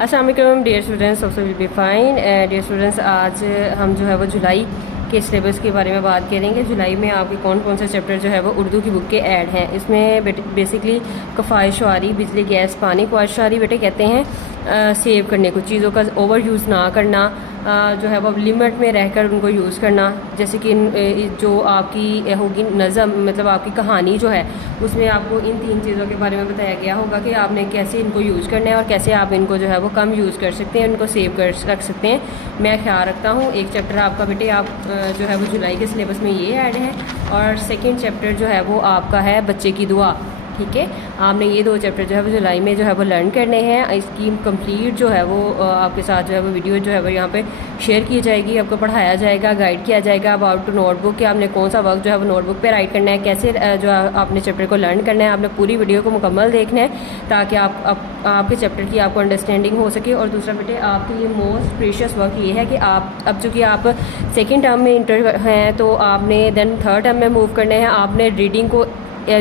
अस्सलाम वालेकुम dear students, hope will be fine. Dear students, आज हम जो है वो जुलाई के सिलेबस के बारे में बात करेंगे। जुलाई में आपके कौन कौन से चैप्टर जो है वो उर्दू की बुक के ऐड हैं। इसमें बेसिकली कफ़ायत शुआरी, बिजली, गैस, पानी, क़वायद शुआरी बेटे कहते हैं सेव करने को, चीज़ों का ओवर यूज़ ना करना, जो है वो लिमिट में रहकर उनको यूज़ करना। जैसे कि जो आपकी होगी नज़म, मतलब आपकी कहानी जो है उसमें आपको इन 3 चीज़ों के बारे में बताया गया होगा कि आपने कैसे इनको यूज़ करना है और कैसे आप इनको जो है वो कम यूज़ कर सकते हैं, इनको सेव कर रख सकते हैं। मैं ख्याल रखता हूँ एक चैप्टर आपका बेटे आप जो है वो जुलाई के सिलेबस में ये ऐड है, और सेकेंड चैप्टर जो है वो आपका है बच्चे की दुआ। ठीक है, आपने ये 2 चैप्टर जो है वो जुलाई में जो है वो लर्न करने हैं। इसकी कंप्लीट जो है वो आपके साथ जो है वो वीडियो जो है वो यहाँ पे शेयर की जाएगी, आपको पढ़ाया जाएगा, गाइड किया जाएगा अबाउट टू नोटबुक कि आपने कौन सा वर्क जो है वो नोटबुक पे राइट करना है, कैसे जो आपने चैप्टर को लर्न करना है। आपने पूरी वीडियो को मुकम्मल देखना है ताकि आपके चैप्टर की आपको अंडरस्टैंडिंग हो सके। और दूसरा बेटे आपके लिए मोस्ट प्रीशियस वर्क ये है कि आप अब चूँकि आप सेकेंड टर्म में इंटर हैं तो आपने देन थर्ड टर्म में मूव करना है। आपने रीडिंग को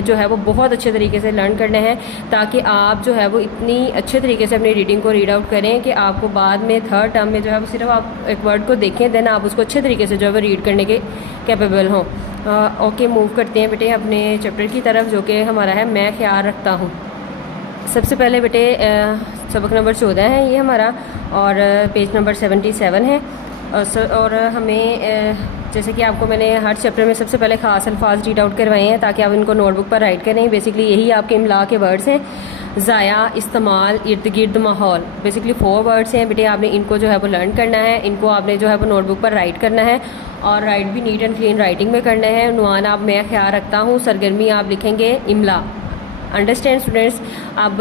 जो है वो बहुत अच्छे तरीके से लर्न करना है ताकि आप जो है वो इतनी अच्छे तरीके से अपनी रीडिंग को रीड आउट करें कि आपको बाद में थर्ड टर्म में जो है वो सिर्फ आप एक वर्ड को देखें, देन आप उसको अच्छे तरीके से जो है वो रीड करने के कैपेबल हों। ओके, मूव करते हैं बेटे अपने चैप्टर की तरफ जो कि हमारा है मैं ख्याल रखता हूँ। सबसे पहले बेटे सबक नंबर 14 है ये हमारा, और पेज नंबर 77 है। और हमें जैसे कि आपको मैंने हर चैप्टर में सबसे पहले ख़ास अल्फाज रीड आउट करवाए हैं ताकि आप इनको नोटबुक पर राइट करें। बेसिकली यही आपके इमला के वर्ड्स हैं। ज़ाया, इस्तेमाल, इर्द गिर्द, माहौल, बेसिकली 4 वर्ड्स हैं बेटे। आपने इनको जो है वो लर्न करना है, इनको आपने जो है वो नोटबुक पर राइट करना है, और राइट भी नीट एंड क्लीन राइटिंग में करना है। नुआन आप मैं ख्याल रखता हूँ, सरगर्मी आप लिखेंगे इमला। Understand students. अब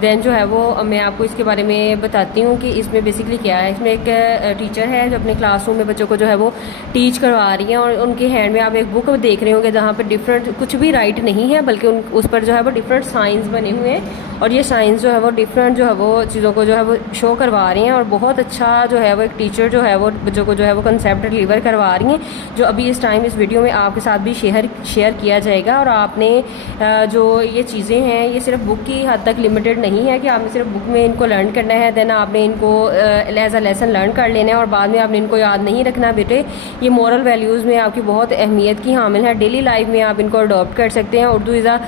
देन जो है वो मैं आपको इसके बारे में बताती हूँ कि इसमें बेसिकली क्या है। इसमें एक टीचर है जो अपने क्लासरूम में बच्चों को जो है वो टीच करवा रही हैं, और उनके हैंड में आप एक बुक देख रहे होंगे जहाँ पर डिफरेंट कुछ भी राइट नहीं है, बल्कि उस पर जो है वो डिफरेंट साइंस बने हुए हैं, और ये साइंस जो है वो डिफरेंट जो है वो चीज़ों को जो है वो शो करवा रही हैं। और बहुत अच्छा जो है वो एक टीचर जो है वो बच्चों को जो है वो कंसेप्ट डिलीवर करवा रही हैं, जो अभी इस टाइम इस वीडियो में आपके साथ भी शेयर किया जाएगा। और आपने जो ये चीज़ें हैं ये सिर्फ बुक की हद तक लिमिटेड नहीं है कि आपने सिर्फ बुक में इनको लर्न करना है, देन आपने इनको एज अ लेसन लर्न कर लेना है और बाद में आपने इनको याद नहीं रखना बेटे। ये मॉरल वैल्यूज़ में आपकी बहुत अहमियत की हामिल है। डेली लाइफ में आप इनको अडॉप्ट कर सकते हैं। Urdu is a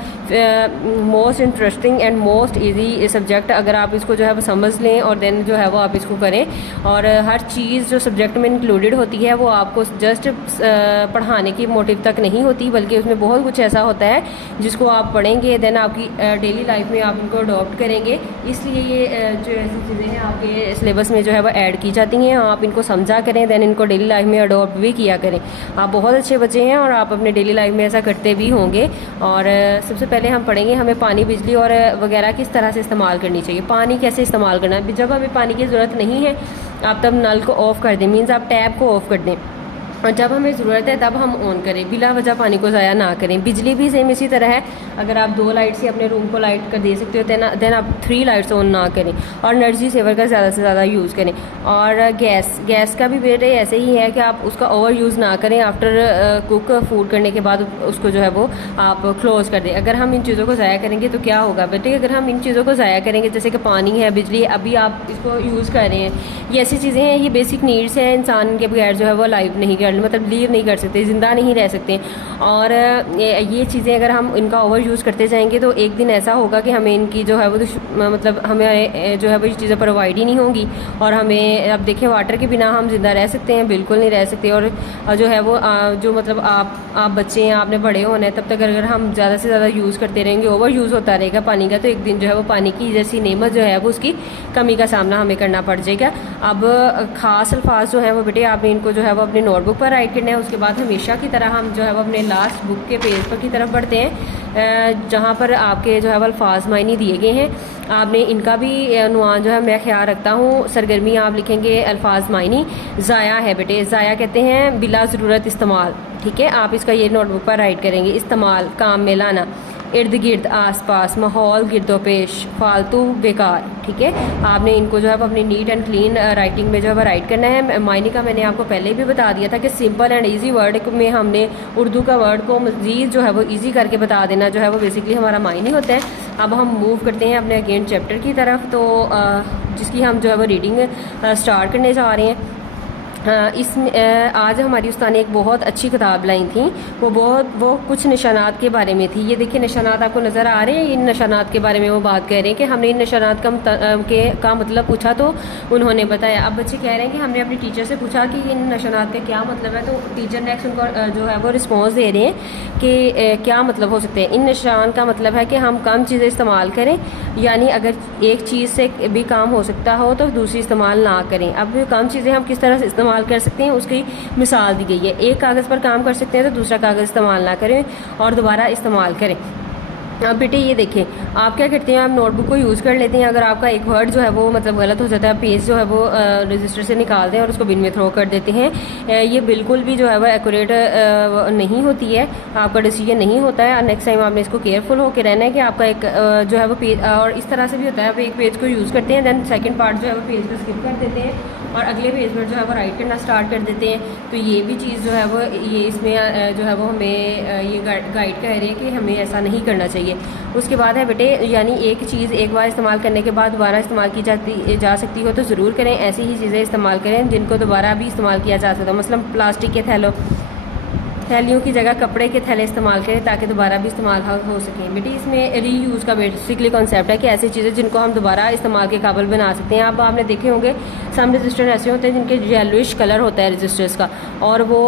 most interesting and most easy subject. अगर आप इसको जो है वो समझ लें और देन जो है वो आप इसको करें, और हर चीज़ जो सब्जेक्ट में इंक्लूडेड होती है वो आपको जस्ट पढ़ाने की मोटिव तक नहीं होती, बल्कि उसमें बहुत कुछ ऐसा होता है जिसको आप पढ़ेंगे देन आपकी डेली लाइफ में आप इनको अडॉप्ट करेंगे। इसलिए ये जो ऐसी चीज़ें हैं आपके सिलेबस में जो है वो ऐड की जाती हैं। आप इनको समझा करें, देन इनको डेली लाइफ में अडॉप्ट भी किया करें। आप बहुत अच्छे बच्चे हैं और आप अपने डेली लाइफ में ऐसा करते भी होंगे। और सबसे पहले हम पढ़ेंगे हमें पानी, बिजली और वगैरह किस तरह से इस्तेमाल करनी चाहिए। पानी कैसे इस्तेमाल करना है, जब हमें पानी की ज़रूरत नहीं है आप तब नल को ऑफ़ कर दें, मीन्स आप टैप को ऑफ़ कर दें, और जब हमें ज़रूरत है तब हम ऑन करें। बिला वजह पानी को ज़ाया ना करें। बिजली भी सेम इसी तरह है। अगर आप 2 लाइट से अपने रूम को लाइट कर दे सकते हो देन आप 3 लाइट्स ऑन ना करें, और एनर्जी सेवर का ज़्यादा से ज़्यादा यूज़ करें। और गैस का भी बेटे ऐसे ही है कि आप उसका ओवर यूज़ ना करें। आफ्टर कुक फूड करने के बाद उसको जो है वो आप क्लोज़ कर दें। अगर हम इन चीज़ों को ज़ाया करेंगे तो क्या होगा बेटे, अगर हम इन चीज़ों को ज़ाया करेंगे जैसे कि पानी है, बिजली, अभी आप इसको यूज़ कर रहे हैं, ये ऐसी चीज़ें हैं, ये बेसिक नीड्स हैं। इंसान के बगैर जो है वो लाइव नहीं कर मतलब लीव नहीं कर सकते, ज़िंदा नहीं रह सकते। और ये चीज़ें अगर हम इनका ओवर यूज़ करते जाएंगे तो एक दिन ऐसा होगा कि हमें इनकी जो है वो मतलब हमें जो है वो ये चीज़ें प्रोवाइड ही नहीं होंगी, और हमें अब देखें वाटर के बिना हम ज़िंदा रह सकते हैं, बिल्कुल नहीं रह सकते। और जो है वो जो मतलब आप बच्चे हैं, आपने बड़े होना है, तब तक अगर हम ज़्यादा से ज़्यादा यूज़ करते रहेंगे, ओवर यूज़ होता रहेगा पानी का, तो एक दिन जो है वो पानी की जैसी नेमत जो है वो उसकी कमी का सामना हमें करना पड़ जाएगा। अब ख़ास अल्फाज जो है वो बेटे आपने इनको जो है वो अपनी नोटबुक पर राइट करना है। उसके बाद हमेशा की तरह हम जो है वो अपने लास्ट बुक के पेज पर की तरफ बढ़ते हैं, जहाँ पर आपके जो है वो अल्फाज मायने दिए गए हैं। आपने इनका भी नुआन जो है मैं ख्याल रखता हूँ। सरगर्मी आप लिखेंगे अल्फाज मायने। ज़ाया है बेटे, ज़ाया कहते हैं बिला ज़रूरत इस्तेमाल। ठीक है, आप इसका ये नोटबुक पर राइट करेंगे। इस्तेमाल काम में लाना। इर्द गिर्द, आसपास, माहौल, गिरदोपेश, फालतू, बेकार। ठीक है, आपने इनको जो है अपनी नीट एंड क्लीन राइटिंग में जो है राइट करना है। मायने का मैंने आपको पहले भी बता दिया था कि सिंपल एंड ईजी वर्ड में हमने उर्दू का वर्ड को मज़ीद जो है वो ईजी करके बता देना जो है वो बेसिकली हमारा मायने होता है। अब हम मूव करते हैं अपने अगेन चैप्टर की तरफ, तो जिसकी हम जो है वो रीडिंग स्टार्ट करने जा रहे हैं। इसमें आज हमारी उस्ताद ने एक बहुत अच्छी किताब लाई थी, वो कुछ निशानात के बारे में थी। ये देखिए निशानात आपको नज़र आ रहे हैं, इन निशानात के बारे में वो बात कह रहे हैं कि हमने इन निशानात का मतलब पूछा तो उन्होंने बताया। अब बच्चे कह रहे हैं कि हमने अपनी टीचर से पूछा कि इन निशानात का क्या मतलब है, तो टीचर नेक्स्ट उनको जो है वो रिस्पॉन्स दे रहे हैं कि क्या मतलब हो सकते हैं। इन निशान का मतलब है कि हम कम चीज़ें इस्तेमाल करें, यानी अगर एक चीज़ से भी काम हो सकता हो तो दूसरी इस्तेमाल ना करें। अब कम चीज़ें हम किस तरह से इस्तेमाल कर सकते हैं उसकी मिसाल दी गई है। एक कागज़ पर काम कर सकते हैं तो दूसरा कागज़ इस्तेमाल ना करें और दोबारा इस्तेमाल करें। अब बेटे ये देखें, आप क्या करते हैं, आप नोटबुक को यूज़ कर लेते हैं। अगर आपका एक वर्ड जो है वो मतलब गलत हो जाता है, पेज जो है वो रजिस्टर से निकाल दें और उसको बिन में थ्रो कर देते हैं। ये बिल्कुल भी जो है वो एक्यूरेट नहीं होती है, आपका डिसीजन नहीं होता है। और नेक्स्ट टाइम आपने इसको केयरफुल होकर रहना है कि आपका एक जो है वो पेज, और इस तरह से भी होता है आप एक पेज को यूज़ करते हैं, दैन सेकेंड पार्ट जो है वो पेज को स्किप कर देते हैं और अगले पेज पर जो है वो राइट करना स्टार्ट कर देते हैं। तो ये भी चीज़ जो है वो ये इसमें जो है वो हमें ये गाइड कह रहे हैं कि हमें ऐसा नहीं करना चाहिए। उसके बाद है बेटे, यानी एक चीज़ एक बार इस्तेमाल करने के बाद दोबारा इस्तेमाल की जा सकती हो तो ज़रूर करें। ऐसी ही चीज़ें इस्तेमाल करें जिनको दोबारा भी इस्तेमाल किया जा सकता है। मसलन प्लास्टिक के थैलियों की जगह कपड़े के थैले इस्तेमाल करें ताकि दोबारा भी इस्तेमाल हो सकें। बेटी इसमें रीयूज़ का बेसिकली कॉन्सेप्ट है कि ऐसी चीज़ें जिनको हम दोबारा इस्तेमाल के काबिल बना सकते हैं। अब आपने देखे होंगे सम रजिस्टर ऐसे होते हैं जिनके येलोइश कलर होता है रजिस्टर्स का, और वो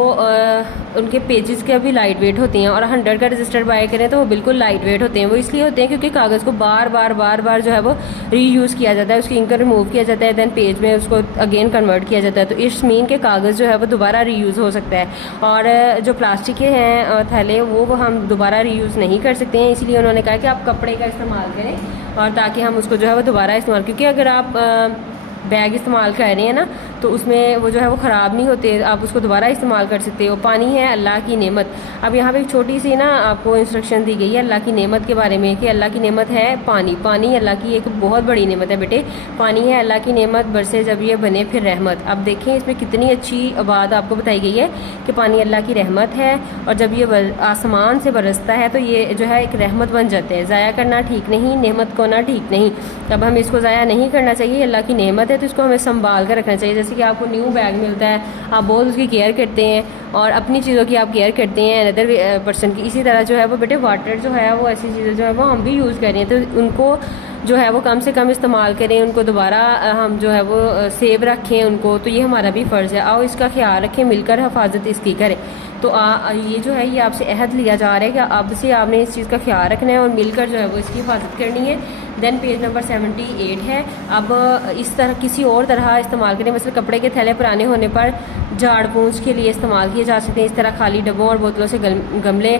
उनके पेजेस के भी लाइट वेट होते हैं। और 100 का रजिस्टर बाय करें तो वो बिल्कुल लाइट वेट होते हैं। वो इसलिए होते हैं क्योंकि कागज़ को बार बार जो है वो रीयूज़ किया जाता है, उसकी इंक रिमूव किया जाता है, दैन पेज में उसको अगेन कन्वर्ट किया जाता है। तो इस मीन के कागज़ जो है वो दोबारा रीयूज़ हो सकता है। और जो प्लास्टिक के हैं थैले वो हम दोबारा रीयूज़ नहीं कर सकते हैं, इसलिए उन्होंने कहा कि आप कपड़े का इस्तेमाल करें और ताकि हम उसको जो है वो दोबारा इस्तेमाल, क्योंकि अगर आप बैग इस्तेमाल कर रहे हैं ना तो उसमें वो जो है वो ख़राब नहीं होते, आप उसको दोबारा इस्तेमाल कर सकते हो। पानी है अल्लाह की नेमत। अब यहाँ पे एक छोटी सी ना आपको इंस्ट्रक्शन दी गई है अल्लाह की नेमत के बारे में कि अल्लाह की नेमत है पानी। पानी अल्लाह की एक बहुत बड़ी नेमत है बेटे। पानी है अल्लाह की नेमत, बरसे जब ये बने फिर रहमत। अब देखें इसमें कितनी अच्छी बात आपको बताई गई है कि पानी अल्लाह की रहमत है और जब ये आसमान से बरसता है तो ये जो है एक रहमत बन जाता है। ज़ाया करना ठीक नहीं, नेमत को ना ठीक नहीं। तब हमें इसको ज़ाया नहीं करना चाहिए, अल्लाह की नेमत है तो इसको हमें संभाल कर रखना चाहिए। जैसे कि आपको न्यू बैग मिलता है, आप बहुत उसकी केयर करते हैं और अपनी चीज़ों की आप केयर करते हैं अदर पर्सन की। इसी तरह जो है वो बेटे वाटर जो है वो ऐसी चीज़ें जो है वो हम भी यूज़ कर रहे हैं तो उनको जो है वो कम से कम इस्तेमाल करें, उनको दोबारा हम जो है वो सेव रखें उनको। तो ये हमारा भी फ़र्ज़ है, आओ इसका ख्याल रखें, मिलकर हिफाजत इसकी करें। तो ये जो है ये आपसे अहद लिया जा रहा है कि अब से आपने इस चीज़ का ख्याल रखना है और मिलकर जो है वो इसकी हिफाजत करनी है। देन पेज नंबर 78 है। अब इस तरह किसी और तरह इस्तेमाल करें, मतलब कपड़े के थैले पुराने होने पर झाड़ पोंछ के लिए इस्तेमाल किए जा सकते हैं। इस तरह खाली डब्बों और बोतलों से गमले,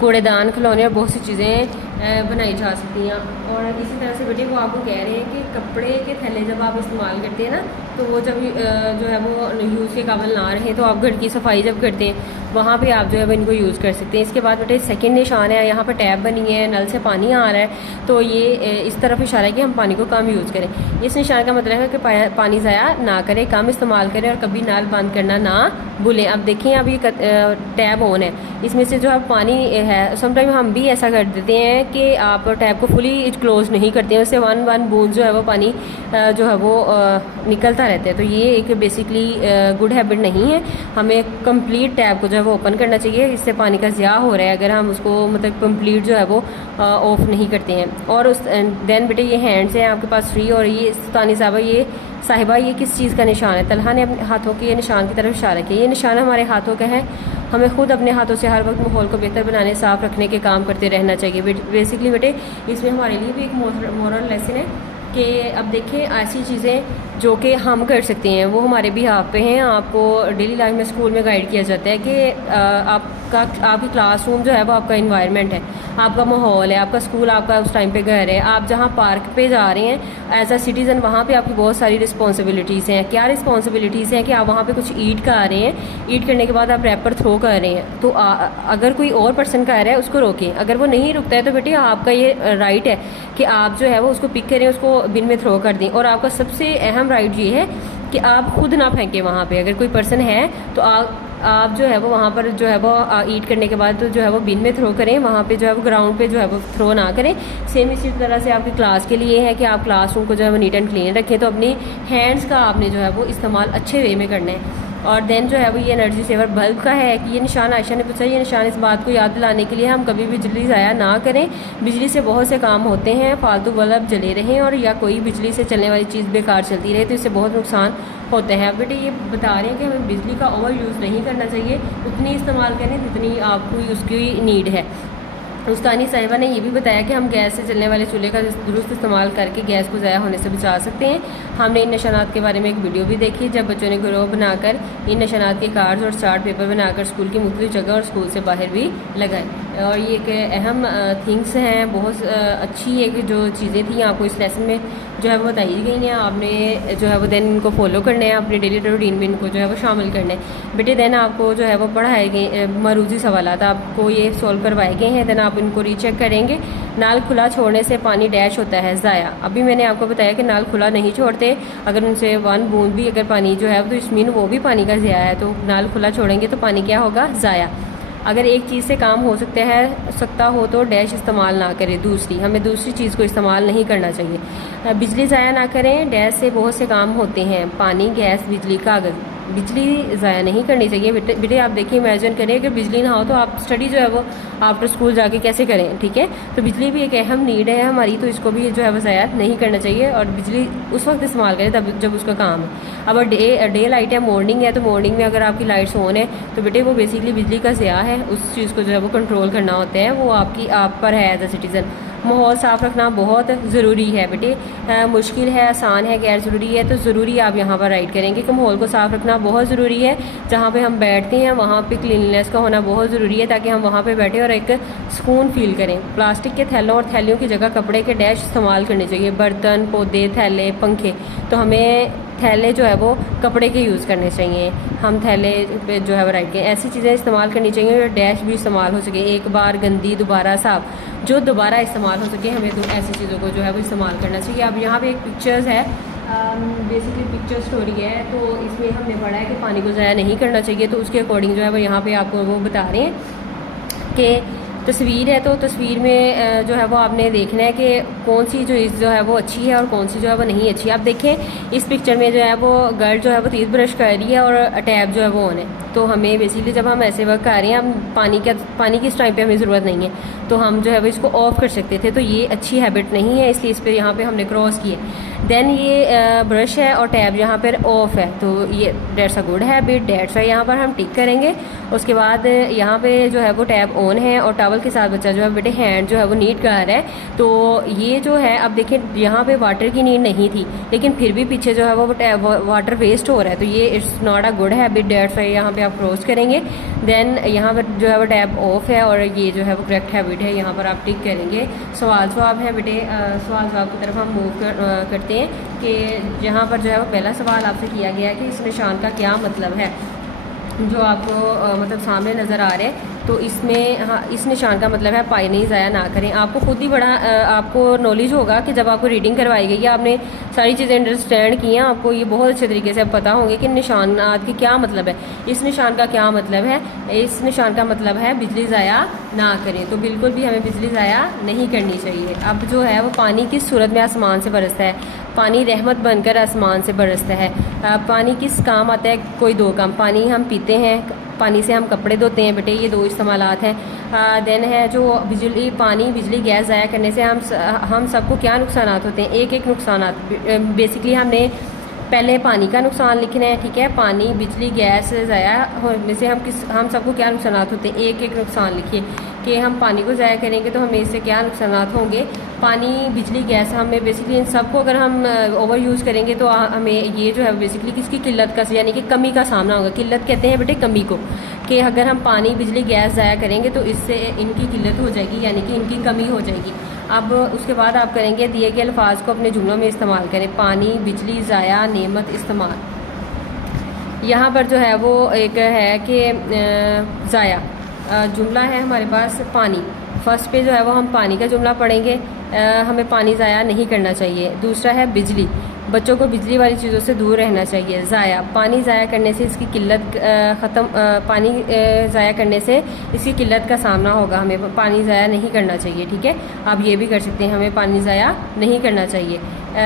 कूड़ेदान, खिलौने और बहुत सी चीज़ें बनाई जा सकती हैं। और इसी तरह से बेटे वो आपको कह रहे हैं कि कपड़े के थैले जब आप इस्तेमाल करते हैं ना तो वो जब जो है वो यूज़ के काबिल ना रहे तो आप घर की सफाई जब करते हैं वहाँ पे आप जो है वो इनको यूज़ कर सकते हैं। इसके बाद बेटे सेकंड निशान है, यहाँ पर टैब बनी है, नल से पानी आ रहा है तो ये इस तरफ इशारा है कि हम पानी को कम यूज़ करें। इस निशान का मतलब है कि पानी ज़ाया ना करें, कम इस्तेमाल करें और कभी नल बंद करना ना भूलें। अब देखें अभी टैब ऑन है, इसमें से जो है पानी है, समटाइम हम भी ऐसा कर देते हैं कि आप टैब को फुली क्लोज नहीं करते हैं, उससे वन बूंद जो है वो पानी जो है वो निकलता रहता है। तो ये एक बेसिकली गुड हैबिट नहीं है, हमें कंप्लीट टैब को जो है वो ओपन करना चाहिए। इससे पानी का ज़िया हो रहा है अगर हम उसको मतलब कंप्लीट जो है वो ऑफ नहीं करते हैं। और उस देन बेटे ये हैंड्स हैं आपके पास फ्री, और ये सुल्तानी साहिबा ये किस चीज़ का निशान है? तलहा ने अपने हाथों के ये निशान की तरफ इशारा किया। ये निशान हमारे हाथों का है, हमें खुद अपने हाथों से हर वक्त माहौल को बेहतर बनाने, साफ़ रखने के काम करते रहना चाहिए। बेसिकली बेटे इसमें हमारे लिए भी एक मोरल लेसन है कि अब देखें ऐसी चीज़ें जो कि हम कर सकते हैं वो हमारे भी आप पे हैं। आपको डेली लाइफ में स्कूल में गाइड किया जाता है कि आप आपकी क्लासरूम जो है वो आपका इन्वायरमेंट है, आपका माहौल है, आपका स्कूल आपका उस टाइम पे घर है। आप जहाँ पार्क पे जा रहे हैं एज अ सिटीज़न, वहाँ पे आपकी बहुत सारी रिस्पॉन्सिबिलिटीज़ हैं। क्या रिस्पॉन्सिबिलिटीज़ हैं कि आप वहाँ पे कुछ ईट कर रहे हैं, ईट करने के बाद आप रैपर थ्रो कर रहे हैं, तो अगर कोई और पर्सन कर रहा है उसको रोकें। अगर वो नहीं रुकता है तो बेटे आपका ये राइट है कि आप जो है वो उसको पिक करें, उसको बिन में थ्रो कर दें। और आपका सबसे अहम राइट ये है कि आप खुद ना फेंकें वहाँ पे। अगर कोई पर्सन है तो आप जो है वो वहाँ पर जो है वो ईट करने के बाद तो जो है वो बिन में थ्रो करें, वहाँ पे जो है वो ग्राउंड पे जो है वो थ्रो ना करें। सेम इसी तरह से आपकी क्लास के लिए है कि आप क्लासरूम को जो है वो नीट एंड क्लीन रखें। तो अपनी हैंड्स का आपने जो है वो इस्तेमाल अच्छे वे में करना है। और देन जो है वो ये एनर्जी सेवर बल्ब का है कि ये निशान आयशा ने पूछा, ये निशान इस बात को याद दिलाने के लिए हम कभी भी बिजली ज़ाया ना करें। बिजली से बहुत से काम होते हैं, फालतू बल्ब जले रहें और या कोई बिजली से चलने वाली चीज़ बेकार चलती रहे तो इससे बहुत नुकसान होते हैं। बेटे ये बता रहे हैं कि हमें बिजली का ओवर यूज़ नहीं करना चाहिए, उतनी इस्तेमाल करें जितनी आपको उसकी नीड है। उस्तानी साहिबा ने ये भी बताया कि हम गैस से चलने वाले चूल्हे का दुरुस्त इस्तेमाल करके गैस को ज़ाया होने से बचा सकते हैं। हमने इन निशानात के बारे में एक वीडियो भी देखी जब बच्चों ने गिरोह बनाकर इन निशानात के कार्ड्स और चार्ट पेपर बनाकर स्कूल की मुख्तलिफ जगह और स्कूल से बाहर भी लगाए। और ये एक अहम थिंग्स हैं, बहुत अच्छी एक जो चीज़ें थी आपको इस लेसन में जो है वो बताई गई हैं। आपने जो है वो देन इनको फॉलो करना है, अपने डेली रूटीन में इनको जो है वो शामिल करना है। बेटे देन आपको जो है वो पढ़ाए गए मरूजी सवालात आपको ये सॉल्व करवाए गए हैं। देन आप इनको रीचेक करेंगे। नल खुला छोड़ने से पानी डैश होता है ज़ाया। अभी मैंने आपको बताया कि नल खुला नहीं छोड़ते, अगर उनसे 1 बूंद भी अगर पानी जो है तो इस मीन वो भी पानी का ज़ाया है। तो नल खुला छोड़ेंगे तो पानी क्या होगा? ज़ाया। अगर एक चीज़ से काम हो सकता हो तो डैश इस्तेमाल ना करें। दूसरी, हमें दूसरी चीज़ को इस्तेमाल नहीं करना चाहिए। बिजली ज़ाया ना करें, डैश से बहुत से काम होते हैं, पानी, गैस, बिजली, कागज़। बिजली ज़ाया नहीं करनी चाहिए। बेटे आप देखिए, इमेजिन करें अगर बिजली ना हो तो आप स्टडी जो है वो आफ्टर स्कूल जाके कैसे करें, ठीक है। तो बिजली भी एक अहम नीड है हमारी, तो इसको भी जो है वो ज़ाया नहीं करना चाहिए। और बिजली उस वक्त इस्तेमाल करें तब जब उसका काम है। अब डे लाइट है, मॉर्निंग है, तो मॉर्निंग में अगर आपकी लाइट्स ऑन है तो बेटे वो बेसिकली बिजली का ज़ाया है। उस चीज़ को जो है वो कंट्रोल करना होता है, वो आप पर है एज अ सिटीज़न। माहौल साफ़ रखना बहुत ज़रूरी है बेटे। मुश्किल है, आसान है, गैर ज़रूरी है, तो ज़रूरी आप यहाँ पर राइट करेंगे कि माहौल को साफ़ रखना बहुत ज़रूरी है। जहाँ पे हम बैठते हैं वहाँ पे क्लीननेस का होना बहुत ज़रूरी है ताकि हम वहाँ पे बैठे और एक सुकून फील करें। प्लास्टिक के थैलों और थैलियों की जगह कपड़े के डैश इस्तेमाल करने चाहिए। बर्तन, पौधे, थैले, पंखे, तो हमें थैले जो है वो कपड़े के यूज़ करने चाहिए। हम थैले पे जो है वो राइट के ऐसी चीज़ें इस्तेमाल करनी चाहिए जो डैश भी इस्तेमाल हो सके, एक बार गंदी दोबारा साफ, जो दोबारा इस्तेमाल हो सके, हमें तो ऐसी चीज़ों को जो है वो इस्तेमाल करना चाहिए। अब यहाँ पे एक पिक्चर्स है, बेसिकली पिक्चर स्टोरी है, तो इसमें हमने पढ़ा है कि पानी को ज़ाया नहीं करना चाहिए। तो उसके अकॉर्डिंग जो है वो यहाँ पे आपको वो बता रहे हैं कि तस्वीर है, तो तस्वीर में जो है वो आपने देखना है कि कौन सी चीज़ जो है वो अच्छी है और कौन सी जो है वो नहीं अच्छी है। आप देखें इस पिक्चर में जो है वो गर्ल जो है वो तेज़ ब्रश कर रही है और टैब जो है वो ऑन है। तो हमें बेसिकली जब हम ऐसे वर्क कर रहे हैं, हम पानी की इस टाइम पे हमें ज़रूरत नहीं है, तो हम जो है वो इसको ऑफ़ कर सकते थे। तो ये अच्छी हैबिट नहीं है, इसलिए इस पर यहाँ पे हमने क्रॉस किए। देन ये ब्रश है और टैब यहाँ पर ऑफ है, तो ये that's a good habit, that's है, यहाँ पर हम टिक करेंगे। उसके बाद यहाँ पे जो है वो टैब ऑन है और टॉवल के साथ बच्चा जो है बेटे हैंड जो है वो नीट कर रहा है। तो ये जो है, अब देखिए यहाँ पे वाटर की नीड नहीं थी, लेकिन फिर भी पीछे जो है वो वाटर वेस्ट हो रहा है, तो ये it's not a good habit, that's है, यहाँ पे आप क्रॉस करेंगे। देन यहाँ पर जो है वो टैब ऑफ है और ये जो है वो करेक्ट हैबिट है, यहाँ पर आप टिक करेंगे। सवाल जवाब है बेटे, सवाल जवाब की तरफ हम मूव करते हैं कि यहाँ पर जो है वो पहला सवाल आपसे किया गया है कि इस निशान का क्या मतलब है, जो आपको मतलब सामने नज़र आ रहे हैं। तो इसमें हाँ, इस निशान का मतलब है पानी ज़ाया ना करें। आपको खुद ही बड़ा आपको नॉलेज होगा कि जब आपको रीडिंग करवाई गई है, आपने सारी चीज़ें अंडरस्टैंड की हैं, आपको ये बहुत अच्छे तरीके से पता होंगे कि निशानात के क्या मतलब है, इस निशान का क्या मतलब है। इस निशान का मतलब है बिजली ज़ाया ना करें, तो बिल्कुल भी हमें बिजली ज़ाया नहीं करनी चाहिए। अब जो है वो पानी किस सूरत में आसमान से बरसता है? पानी रहमत बनकर आसमान से बरसता है। पानी किस काम आता है? कोई 2 काम, पानी हम पीते हैं, पानी से हम कपड़े धोते हैं बेटे, ये 2 इस्तेमालात हैं। देन है जो बिजली गैस ज़ाया करने से हम सबको क्या नुकसानात होते हैं? एक नुकसानात बेसिकली हमने पहले पानी का नुकसान लिखना है, ठीक है। पानी, बिजली, गैस ज़ाया होने से हम सबको क्या नुकसानात होते हैं? एक नुकसान लिखिए कि हम पानी को ज़ाया करेंगे तो हमें इससे क्या नुकसानात होंगे। पानी, बिजली, गैस, हमें बेसिकली इन सबको अगर हम ओवर यूज़ करेंगे तो हमें ये जो है बेसिकली किसकी किल्लत का, यानी कि कमी का सामना होगा। किल्लत कहते हैं बेटे कमी को, कि अगर हम पानी बिजली गैस ज़ाया करेंगे तो इससे इनकी किल्लत हो जाएगी, यानी कि इनकी कमी हो जाएगी। अब उसके बाद आप करेंगे दिए गए अल्फाज को अपने जुमलों में इस्तेमाल करें। पानी, बिजली, ज़ाया, नेमत, इस्तेमाल। यहाँ पर जो है वो एक है कि ज़ाया जुमला है हमारे पास पानी। फर्स्ट पे जो है वो हम पानी का जुमला पढ़ेंगे, हमें पानी ज़ाया नहीं करना चाहिए। दूसरा है बिजली, बच्चों को बिजली वाली चीज़ों से दूर रहना चाहिए। ज़ाया, पानी ज़ाया करने से इसकी किल्लत पानी ज़ाया करने से इसकी किल्लत का सामना होगा, हमें पानी ज़ाया नहीं करना चाहिए। ठीक है, आप ये भी कर सकते हैं, हमें पानी ज़ाया नहीं करना चाहिए।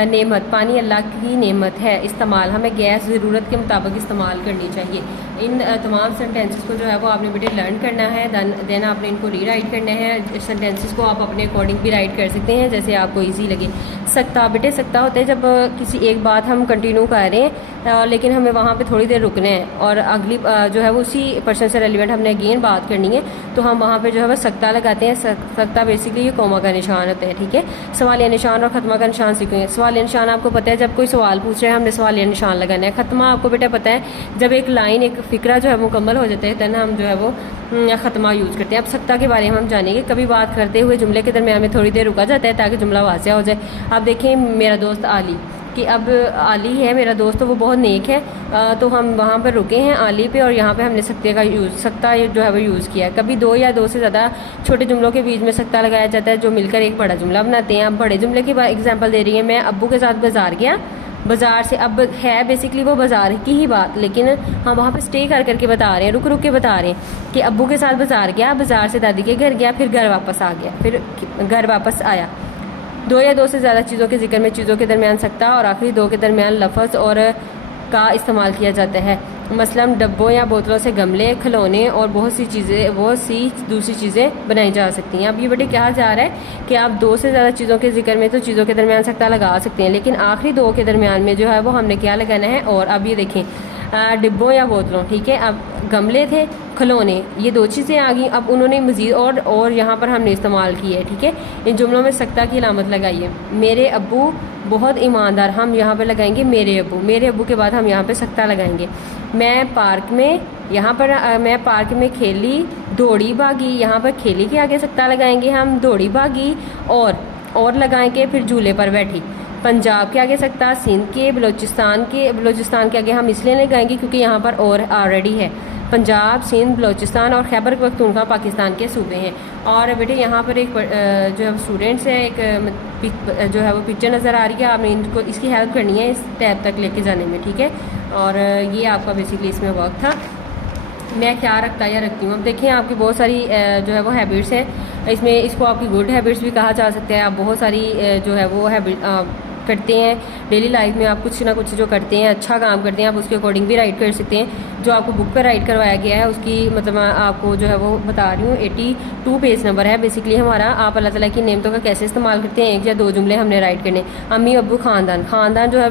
नेमत, पानी अल्लाह की नेमत है। इस्तेमाल, हमें गैस ज़रूरत के मुताबिक इस्तेमाल करनी चाहिए। इन तमाम सेंटेंसेस को जो है वो आपने बेटे लर्न करना है, देन आपने इनको री राइट करना है। सेंटेंसेस को आप अपने अकॉर्डिंग भी राइट कर सकते हैं जैसे आपको ईजी लगे। सकता, बेटे सकता होता है जब किसी एक बात हम कंटिन्यू कर रहे हैं लेकिन हमें वहाँ पे थोड़ी देर रुकना है और अगली जो है वो उसी पर्सन से रेलिवेंट हमने अगेन बात करनी है, तो हम वहाँ पे जो है वो सकता लगाते हैं। सकता बेसिकली ये कॉमा का निशान होता है। ठीक है, सवालिया निशान और ख़त्मा का निशान सीखेंगे। सवालिया निशान आपको पता है, जब कोई सवाल पूछ रहे हैं हमने सवालिया निशान लगाना है। ख़त्मा आपको बेटा पता है, जब एक लाइन एक फ़िक्रा जो है मुकम्मल हो जाता है तब हम जो है वो ख़त्मा यूज़ करते हैं। अब सकता के बारे में हम जानेंगे। कभी बात करते हुए जुमले के दरमियान में थोड़ी देर रुका जाता है ताकि जुमला वाज़िह हो जाए। आप देखें मेरा दोस्त आली, कि अब आली है मेरा दोस्त, तो वो बहुत नेक है, तो हम वहाँ पर रुके हैं आली पे और यहाँ पे हमने सकते का सकता जो है वो यूज़ किया है। कभी दो या दो से ज़्यादा छोटे जुमलों के बीच में सकता लगाया जाता है जो मिलकर एक बड़ा जुमला बनाते हैं। अब बड़े जुमले की एग्जांपल दे रही है, मैं अब्बू के साथ बाज़ार गया। बाज़ार से अब है बेसिकली वो बाज़ार की ही बात, लेकिन हम वहाँ पे स्टे कर करके बता रहे हैं, रुक रुक के बता रहे हैं कि अब्बू के साथ बाज़ार गया, बाज़ार से दादी के घर गया, फिर घर वापस आ गया, फिर घर वापस आया। दो या दो से ज़्यादा चीज़ों के जिक्र में चीज़ों के दरमियान सकता और आखिरी दो के दरमियान लफ्ज़ और का इस्तेमाल किया जाता है। मसलन डब्बों या बोतलों से गमले, खिलौने और बहुत सी दूसरी चीज़ें बनाई जा सकती हैं। अब ये बेटे कहा जा रहा है कि आप दो से ज़्यादा चीज़ों के जिक्र में तो चीज़ों के दरमियान सकता लगा सकते हैं, लेकिन आखिरी दो के दरमियान में जो है वो हमने क्या लगाना है। और अब ये देखें डिब्बों या बोतलों, ठीक है, अब गमले थे, खिलौने, ये दो चीज़ें आ गई। अब उन्होंने मज़ीद और यहाँ पर हमने इस्तेमाल की है। ठीक है, इन जुमलों में सकता की अलामत लगाइए। मेरे अब्बू बहुत ईमानदार, हम यहाँ पर लगाएंगे मेरे अब्बू। मेरे अब्बू के बाद हम यहाँ पे सकता लगाएंगे। मैं पार्क में, यहाँ पर मैं पार्क में खेली, दौड़ी भागी, यहाँ पर खेली के आगे सकता लगाएंगे हम, दौड़ी भागी और लगाएंगे, फिर झूले पर बैठी। पंजाब के आगे सकता, सिंध के, बलूचिस्तान के आगे हम इसलिए लगाएंगे क्योंकि यहाँ पर और ऑलरेडी है। पंजाब, सिंध, बलूचिस्तान और खैबर पख्तूनख्वा पाकिस्तान के सूबे हैं। और बेटे यहाँ पर एक जो है स्टूडेंट्स है, एक जो है वो पिक्चर नज़र आ रही है, आपने इनको इसकी हेल्प करनी है इस टैब तक लेके जाने में। ठीक है, और ये आपका बेसिकली इसमें वर्क था। मैं क्या रखता या रखती हूँ। अब देखिए आपकी बहुत सारी जो है वो हैबिट्स हैं, इसमें इसको आपकी गुड हैबिट्स भी कहा जा सकता है। आप बहुत सारी जो है वो हैबिट करते हैं डेली लाइफ में, आप कुछ ना कुछ जो करते हैं, अच्छा काम करते हैं, आप उसके अकॉर्डिंग भी राइट कर सकते हैं। जो आपको बुक पर राइट करवाया गया है उसकी मतलब आपको जो है वो बता रही हूँ, 82 पेज नंबर है बेसिकली हमारा। आप अल्लाह ताला की नेमतों का कैसे इस्तेमाल करते हैं, एक या दो जुमले हमने राइट करने। अम्मी अब्बू, ख़ानदान जो है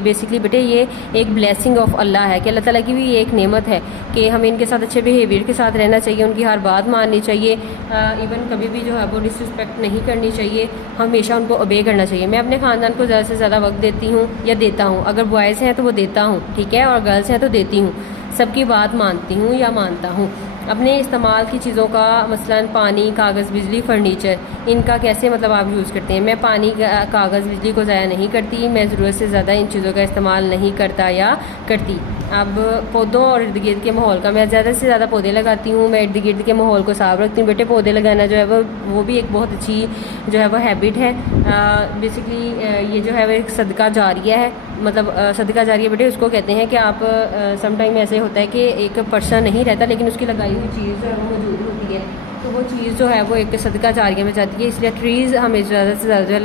बेसिकली बेटे ये एक ब्लेसिंग ऑफ अल्लाह है कि अल्लाह ताला की भी ये एक नेमत है कि हमें इनके साथ अच्छे बिहेवियर के साथ रहना चाहिए, उनकी हर बात माननी चाहिए, इवन कभी भी जो है वो डिसरिस्पेक्ट नहीं करनी चाहिए, हमेशा उनको ओबे करना चाहिए। मैं अपने ख़ानदान को ज़्यादा से ज़्यादा वक्त देती हूँ या देता हूँ, अगर बॉयज़ हैं तो वो देता हूँ, ठीक है, और गर्ल्स हैं तो देती हूँ। सबकी बात मानती हूँ या मानता हूँ। अपने इस्तेमाल की चीज़ों का मसलन पानी, कागज़, बिजली, फर्नीचर, इनका कैसे मतलब आप यूज़ करते हैं। मैं पानी, कागज़, बिजली को ज़ाया नहीं करती, मैं ज़रूरत से ज़्यादा इन चीज़ों का इस्तेमाल नहीं करता या करती। अब पौधों और इर्द गिर्द के माहौल का, मैं ज़्यादा से ज़्यादा पौधे लगाती हूँ, मैं इर्द गिर्द के माहौल को साफ रखती हूँ। बेटे पौधे लगाना जो है वो भी एक बहुत अच्छी जो है वो हैबिट है। बेसिकली ये जो है वो एक सदका जारिया है, मतलब सदका जारिया बेटे उसको कहते हैं कि आप समटाइम ऐसे होता है कि एक पर्सन नहीं रहता लेकिन उसकी लगाई हुई चीज़ जो है वो मौजूद होती है, तो वो चीज़ जो है वो एक सदका जारिया में जाती है। इसलिए ट्रीज़ हमें ज़्यादा से ज़्यादा